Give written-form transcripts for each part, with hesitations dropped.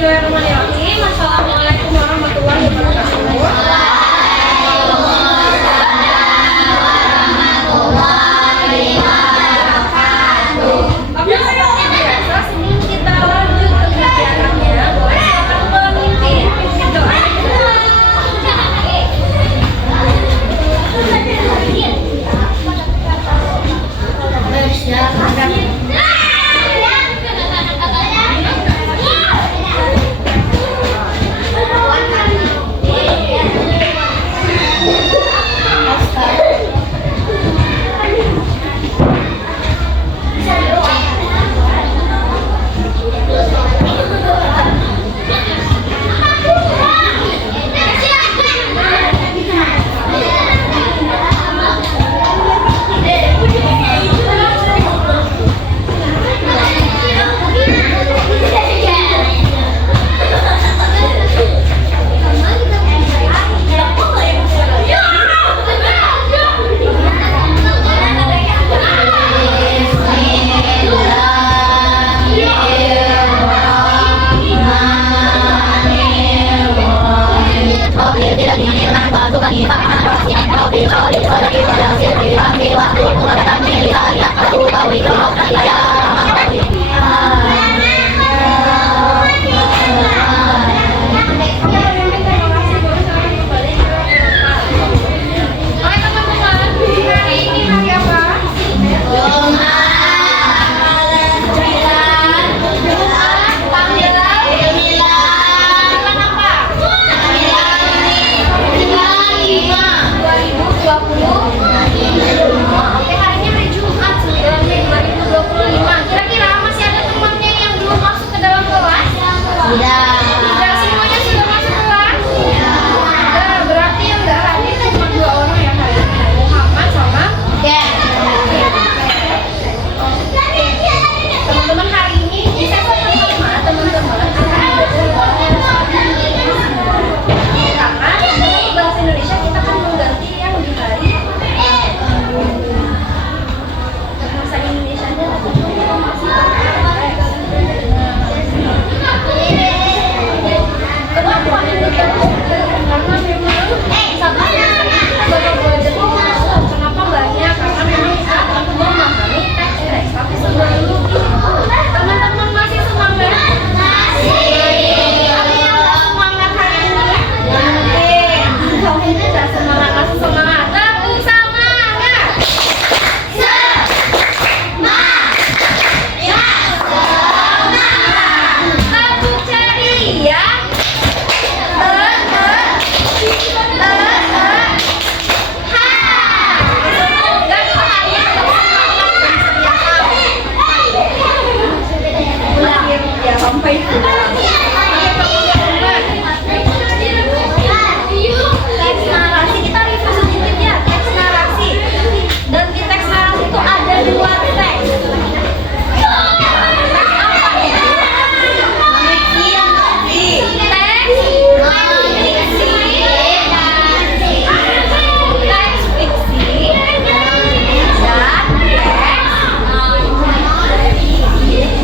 Bismillahirrahmanirrahim. Assalamualaikum warahmatullahi wabarakatuh. Oke, seperti biasa, sebelum kita lanjut ke kegiatannya, boleh silakan pemimpin doa.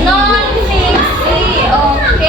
Non fiksi, oke.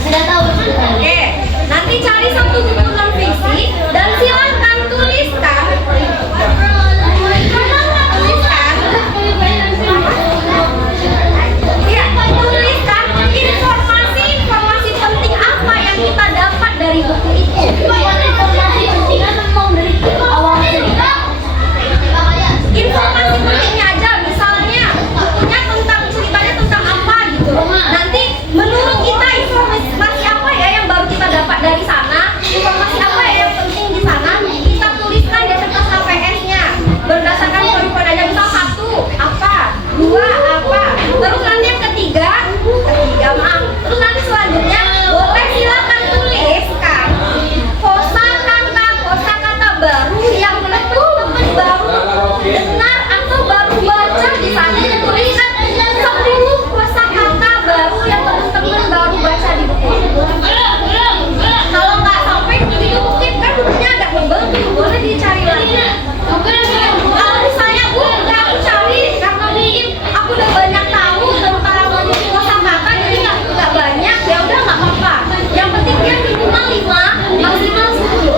Sudah tahu kan? Oke, nanti cari satu buku non fiksi dan silakan tuliskan. Ya, tuliskan informasi penting apa yang kita dapat dari buku itu. Informasi penting kan mau dari awal cerita. Informasi pentingnya aja, misalnya bukunya tentang ceritanya tentang apa gitu. Nanti menurut kita informasi apa ya yang baru kita dapat dari sana, informasi apa ya yang penting di sana, kita tuliskan di kertas HPS-nya berdasarkan poin-poinnya. Misal 1 apa, 2 apa, terus nanti yang ketiga maaf, terus nanti selanjutnya boleh silakan tuliskan kosakata baru yang teman-teman baru dengar atau baru baca. Di sana tuliskan 10 kosakata baru yang teman-teman baru baca di buku. Kalau nggak sampai begitu mungkin kan bukunya agak tebal tuh, boleh dicari lagi. Kalau misalnya udah aku cari karena mungkin aku udah banyak tahu tentang kosakata jadi nggak banyak, ya udah nggak apa-apa. Yang penting dia minimal 5 maksimal 10.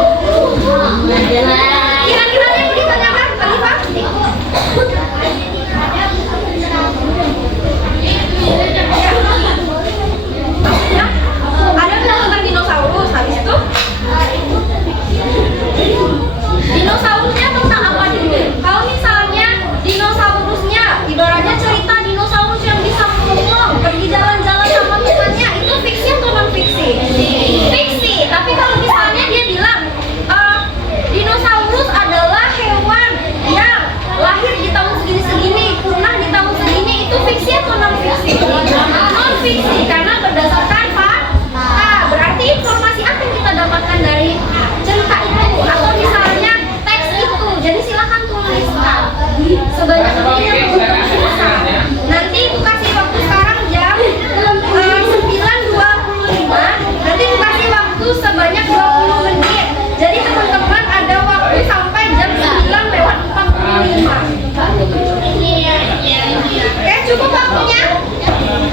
Kira-kira yang mau ditanyakan Kak Iva? Ya, ada tentang dinosaurus. Habis itu dinosaurusnya tentang apa dulu? Kalau misalnya dinosaurusnya ibaratnya cerita dinosaurus yang bisa ngomong, pergi jalan-jalan sama temannya, itu fiksi atau non fiksi? Fiksi. Tapi kalau misalnya dia bilang dinosaurus adalah hewan yang lahir di tahun segini-segini, punah di tahun segini, itu fiksi atau non fiksi? Non fiksi karena berdasarkan fakta. Berarti informasi apa yang kita dapatkan dari cerita itu atau misalnya teks itu. Jadi silakan tuliskan sebanyak mungkin yang teman-teman bisa. Nanti aku kasih waktu sekarang jam 9.25. Nanti aku kasih waktu sebanyak 20 menit. Jadi teman-teman ada waktu sampai jam 9:45. Oke, cukup waktunya?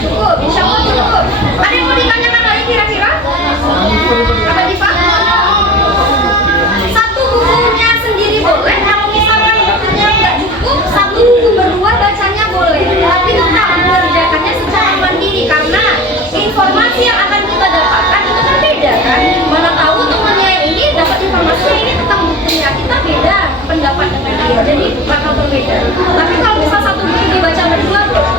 Cukup, insya Allah cukup. Ada yang mau ditanyakan lagi kira-kira? Apa Diva? Satu bukunya sendiri boleh, kalau misalkan bukunya nggak cukup, satu buku berdua bacanya boleh. Tapi tetap mengerjakannya secara mandiri karena informasi yang akan kita dapatkan itu kan beda kan. Mana tahu temannya yang ini dapat informasinya ini tentang bukunya, kita beda pendapat dengan dia, jadi bakal berbeda. Tapi kalau misal satu buku dibaca berdua boleh.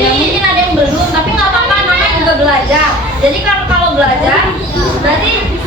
Ya mungkin ada yang belum, tapi nggak apa-apa, namanya juga belajar. Jadi kalau belajar, berarti